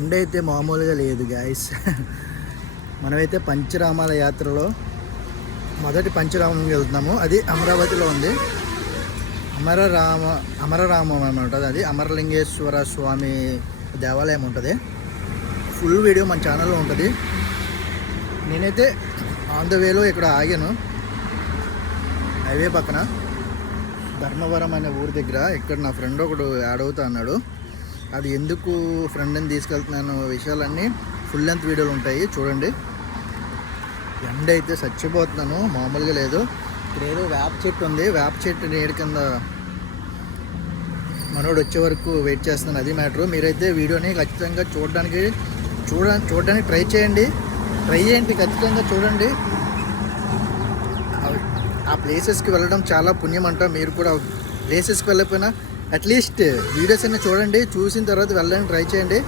ఎండ అయితే మామూలుగా లేదు గాయస్. మనమైతే పంచరామాల యాత్రలో మొదటి పంచరామం వెళ్తున్నాము. అది అమరావతిలో ఉంది. అమరరామం అనమాట. అది అమరలింగేశ్వర స్వామి దేవాలయం ఉంటుంది. ఫుల్ వీడియో మన ఛానల్లో ఉంటుంది. నేనైతే ఆన్ ద వేలో ఇక్కడ ఆగాను, హైవే పక్కన ధర్మవరం అనే ఊరి దగ్గర. ఇక్కడ నా ఫ్రెండ్ ఒకడు యాడ్ అవుతా అన్నాడు. అది ఎందుకు ఫ్రెండ్ని తీసుకెళ్తున్నాను విషయాలన్నీ ఫుల్ లెంత్ వీడియోలు ఉంటాయి, చూడండి. ఎండ అయితే చచ్చిపోతున్నాను, మామూలుగా లేదు. ఇక్కడ ఏదో వేప చెట్టు ఉంది, వేప చెట్టు నీడ కింద మనోడు వచ్చే వరకు వెయిట్ చేస్తున్నాను. అది మ్యాటరు. మీరైతే వీడియోని ఖచ్చితంగా చూడడానికి ట్రై చేయండి. ఖచ్చితంగా చూడండి. ఆ ప్లేసెస్కి వెళ్ళడం చాలా పుణ్యం అంట. మీరు కూడా ప్లేసెస్కి వెళ్ళకపోయినా అట్లీస్ట్ వీడియోస్ అన్నీ చూడండి. చూసిన తర్వాత వెళ్ళడానికి ట్రై చేయండి.